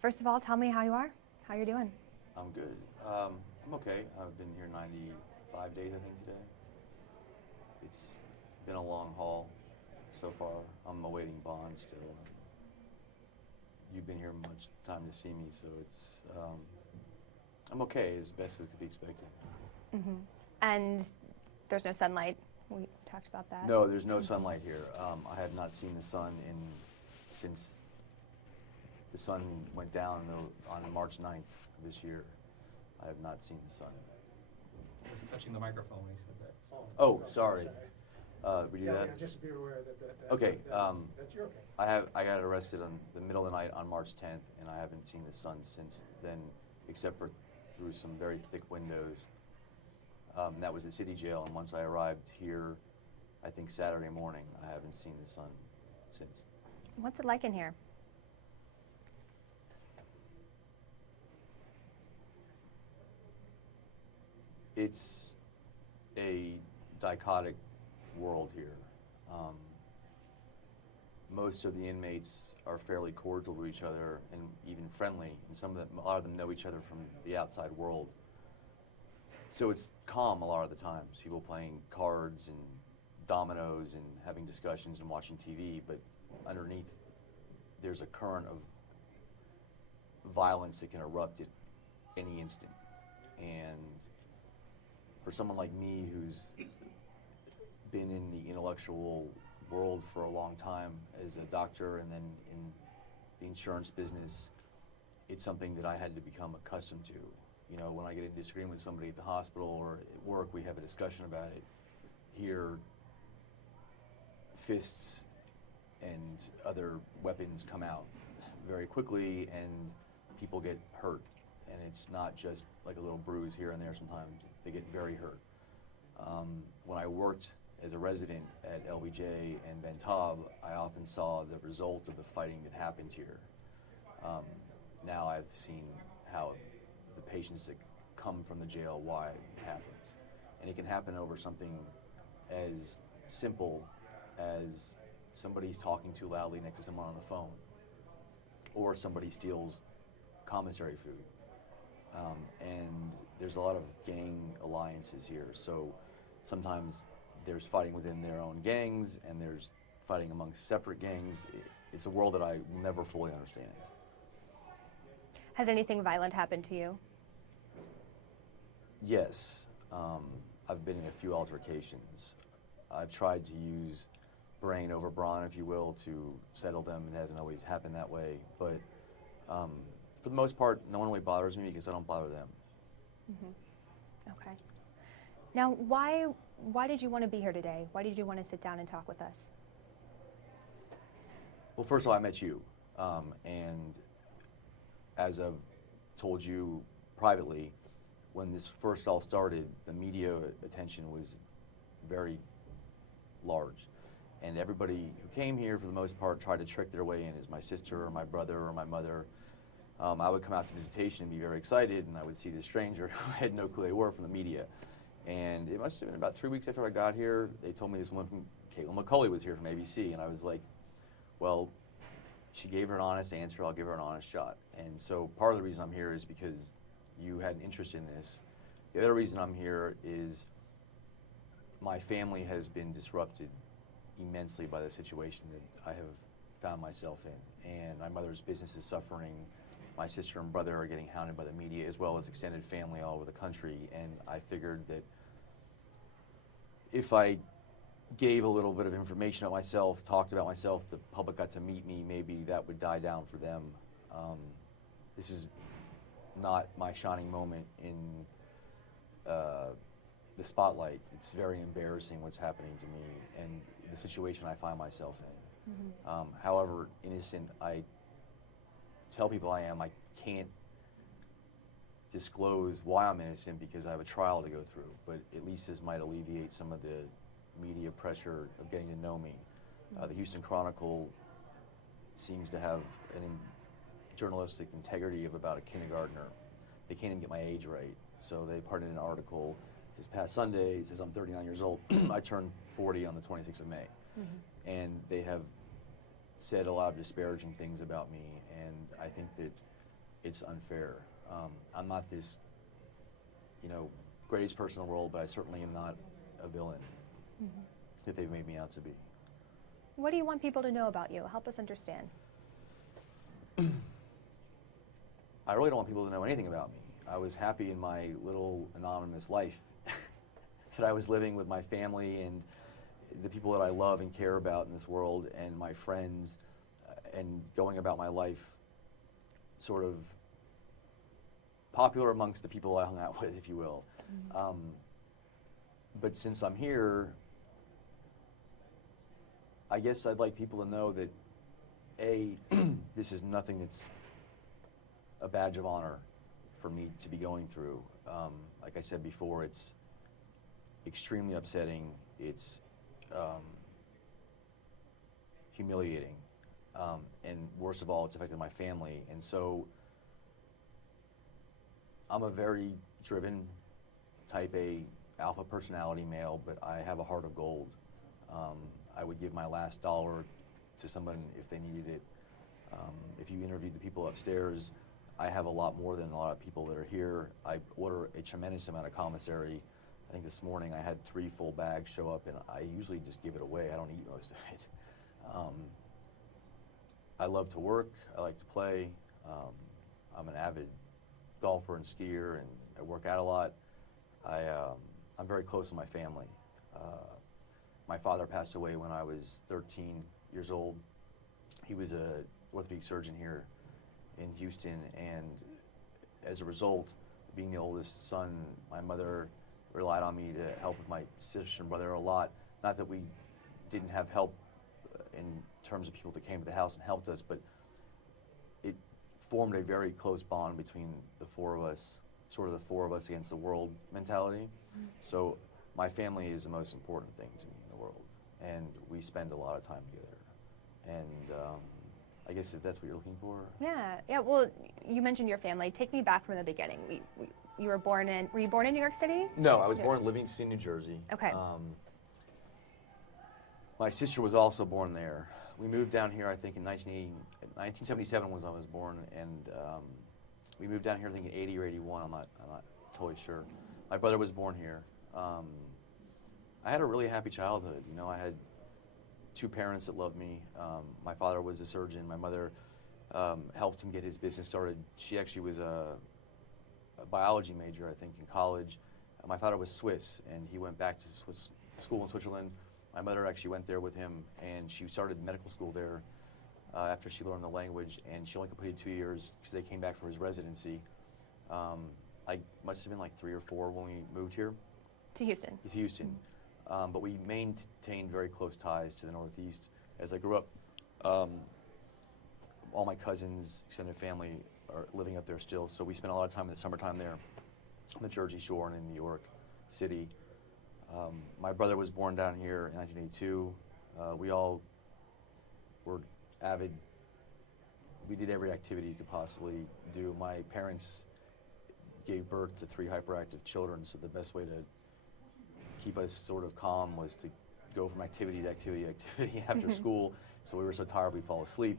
First of all, tell me how you are, how you're doing. I'm good. I'm okay. I've been here 95 days, I think, today. It's been a long haul so far. I'm awaiting bond still. You've been here much time to see me, so it's I'm okay, as best as could be expected. Mm-hmm. And there's no sunlight. We talked about that. No, there's no sunlight here. I have not seen the sun since the sun went down on March 9th of this year. I have not seen the sun. He was touching the microphone when he said that. Oh, sorry. We do that? Yeah, just be aware that Okay. that you're okay. I got arrested on the middle of the night on March 10th, and I haven't seen the sun since then, except for through some very thick windows. That was the city jail, and once I arrived here, I think Saturday morning, I haven't seen the sun since. What's it like in here? It's a dichotic world here. Most of the inmates are fairly cordial to each other and even friendly, and a lot of them know each other from the outside world. So it's calm a lot of the times. People playing cards and dominoes and having discussions and watching TV, but underneath there's a current of violence that can erupt at any instant. And for someone like me who's been in the intellectual world for a long time as a doctor and then in the insurance business, it's something that I had to become accustomed to. You know, when I get in disagreement with somebody at the hospital or at work, we have a discussion about it. Here, fists and other weapons come out very quickly and people get hurt. And it's not just like a little bruise here and there sometimes. They get very hurt. When I worked as a resident at LBJ and Ben Taub, I often saw the result of the fighting that happened here. Now I've seen how the patients that come from the jail, why it happens. And it can happen over something as simple as somebody's talking too loudly next to someone on the phone, or somebody steals commissary food. And there's a lot of gang alliances here, so sometimes there's fighting within their own gangs, and there's fighting amongst separate gangs. It's a world that I will never fully understand. Has anything violent happened to you? Yes. I've been in a few altercations. I've tried to use brain over brawn, if you will, to settle them. It hasn't always happened that way, but for the most part, no one really bothers me because I don't bother them. Mm-hmm. Okay. Now, why did you want to be here today? Why did you want to sit down and talk with us? Well, first of all, I met you, and as I've told you privately, when this first all started, the media attention was very large, and everybody who came here, for the most part, tried to trick their way in, as my sister or my brother or my mother. I would come out to visitation and be very excited, and I would see this stranger who I had no clue they were from the media. And it must have been about 3 weeks after I got here, they told me this woman from Caitlin McCulley was here from ABC, and I was like, well, she gave her an honest answer, I'll give her an honest shot. And so part of the reason I'm here is because you had an interest in this. The other reason I'm here is my family has been disrupted immensely by the situation that I have found myself in. And my mother's business is suffering. My sister and brother are getting hounded by the media, as well as extended family all over the country. And I figured that if I gave a little bit of information about myself, talked about myself, the public got to meet me, maybe that would die down for them. This is not my shining moment in the spotlight. It's very embarrassing what's happening to me and the situation I find myself in. Mm-hmm. However innocent I tell people I am, I can't disclose why I'm innocent because I have a trial to go through, but at least this might alleviate some of the media pressure of getting to know me. The Houston Chronicle seems to have journalistic integrity of about a kindergartner. They can't even get my age right. So they printed an article this past Sunday. It says I'm 39 years old. I turned 40 on the 26th of May. Mm-hmm. And they have said a lot of disparaging things about me, and I think that it's unfair. I'm not this, greatest person in the world, but I certainly am not a villain that they've made me out to be. What do you want people to know about you? Help us understand. I really don't want people to know anything about me. I was happy in my little anonymous life that I was living with my family and the people that I love and care about in this world, and my friends, and going about my life sort of popular amongst the people I hung out with, if you will. But since I'm here, I guess I'd like people to know that, A, this is nothing that's a badge of honor for me to be going through. Like I said before, it's extremely upsetting. It's humiliating. And worst of all, it's affected my family. And so I'm a very driven, type A, alpha personality male, but I have a heart of gold. I would give my last dollar to someone if they needed it. If you interviewed the people upstairs, I have a lot more than a lot of people that are here. I order a tremendous amount of commissary. I think this morning I had 3 full bags show up, and I usually just give it away. I don't eat most of it. I love to work. I like to play. I'm an avid golfer and skier, and I work out a lot. I'm very close to my family. My father passed away when I was 13 years old. He was an orthopedic surgeon here in Houston, and as a result, being the oldest son, my mother relied on me to help with my sister and brother a lot. Not that we didn't have help in terms of people that came to the house and helped us, but it formed a very close bond between the 4 of us, sort of the 4 of us against the world mentality. So my family is the most important thing to me in the world, and we spend a lot of time together. And I guess if that's what you're looking for. Yeah. Well, you mentioned your family. Take me back from the beginning. You were born in New York City? No, I was born in Livingston, New Jersey. Okay. My sister was also born there. We moved down here, I think, in 1977 was when I was born, and we moved down here, I think, in 80 or 81. I'm not totally sure. My brother was born here. I had a really happy childhood. I had 2 parents that loved me. My father was a surgeon. My mother helped him get his business started. She actually was a biology major, I think, in college. My father was Swiss, and he went back to school in Switzerland. My mother actually went there with him, and she started medical school there after she learned the language, and she only completed 2 years because they came back for his residency. I must have been like 3 or 4 when we moved here. To Houston. To Houston. But we maintained very close ties to the Northeast. As I grew up, all my cousins, extended family, are living up there still, so we spent a lot of time in the summertime there on the Jersey Shore and in New York City. My brother was born down here in 1982. We all were avid. We did every activity you could possibly do. My parents gave birth to 3 hyperactive children, so the best way to keep us sort of calm was to go from activity to activity to activity after school, so we were so tired we'd fall asleep.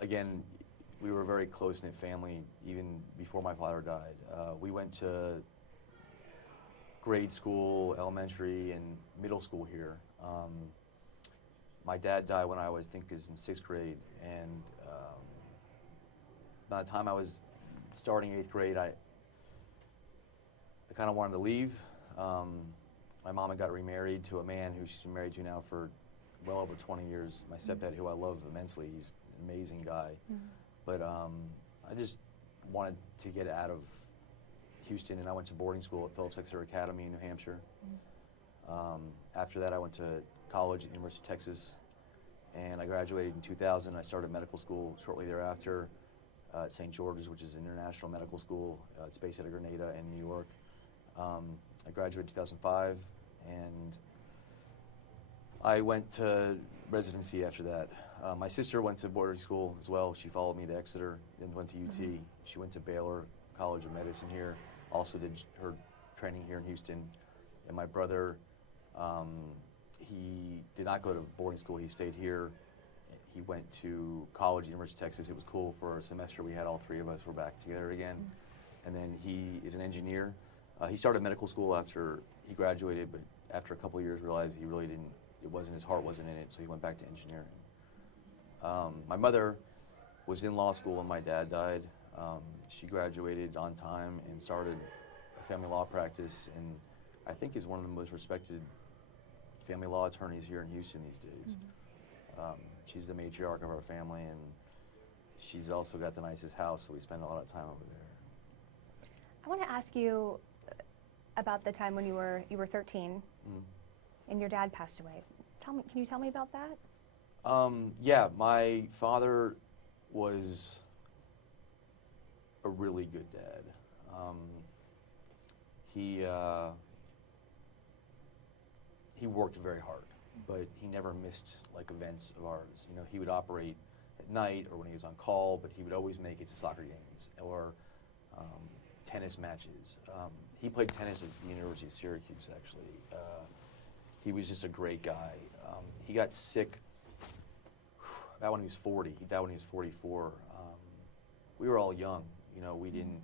Again, we were a very close-knit family even before my father died. We went to grade school, elementary, and middle school here. My dad died when I was, I think, was in 6th grade, and by the time I was starting 8th grade, I kind of wanted to leave. My mom had got remarried to a man who she's been married to now for well over 20 years. My stepdad, who I love immensely, he's an amazing guy. But I just wanted to get out of Houston, and I went to boarding school at Phillips Exeter Academy in New Hampshire. After that, I went to college at the University of Texas, and I graduated in 2000. I started medical school shortly thereafter at St. George's, which is an international medical school. It's based out of Grenada in New York. I graduated in 2005, and I went to residency after that. My sister went to boarding school as well. She followed me to Exeter, then went to UT. She went to Baylor College of Medicine here, also did her training here in Houston. And my brother, he did not go to boarding school. He stayed here. he went to college, University of Texas. It was cool for a semester. We had all three of us were back together again. And then he is an engineer. He started medical school after he graduated, but after a couple of years realized he really didn't, his heart wasn't in it, so he went back to engineering. My mother was in law school when my dad died. She graduated on time and started a family law practice, and I think is one of the most respected family law attorneys here in Houston these days. She's the matriarch of our family, and she's also got the nicest house, so we spend a lot of time over there. I want to ask you about the time when you were 13 and your dad passed away. Can you tell me about that? Yeah, my father was a really good dad. He worked very hard, but he never missed like events of ours. You know, he would operate at night or when he was on call, but he would always make it to soccer games or tennis matches. He played tennis at the University of Syracuse, actually. He was just a great guy. He got sick about when he was 40. He died when he was 44. We were all young. You know, we didn't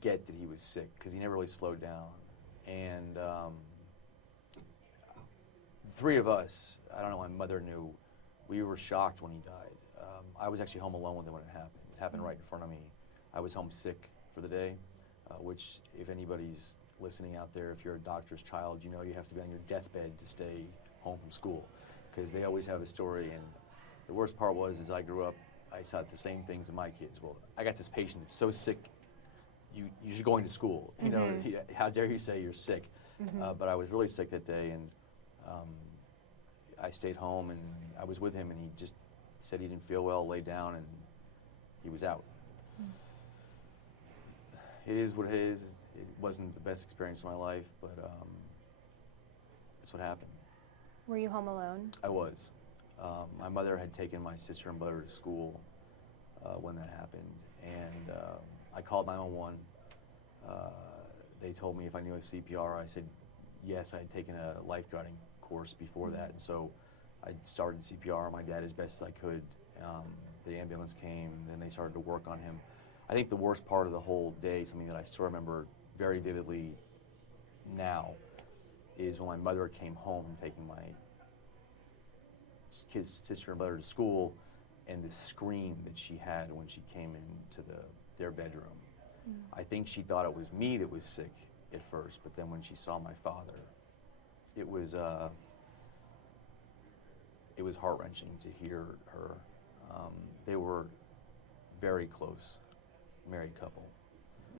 get that he was sick because he never really slowed down. And the three of us, I don't know, my mother knew, we were shocked when he died. I was actually home alone with him when it happened. It happened right in front of me. I was homesick for the day, which if anybody's listening out there, if you're a doctor's child, you know you have to be on your deathbed to stay home from school because they always have a story. And the worst part was, as I grew up, I saw the same things in my kids. Well, I got this patient that's so sick, you should going to school. You know, how dare you say you're sick? But I was really sick that day, and I stayed home, and I was with him, and he just said he didn't feel well, laid down, and he was out. It is what it is. It wasn't the best experience of my life, but that's what happened. Were you home alone? I was. My mother had taken my sister and brother to school when that happened, and I called 911. They told me if I knew a CPR. I said yes. I had taken a lifeguarding course before that, and so I started CPR my dad as best as I could. The ambulance came, and then they started to work on him. I think the worst part of the whole day, something that I still remember very vividly now, is when my mother came home taking my kid's sister and brother to school, and the scream that she had when she came into their bedroom. I think she thought it was me that was sick at first, but then when she saw my father, it was heart-wrenching to hear her. They were very close, married couple.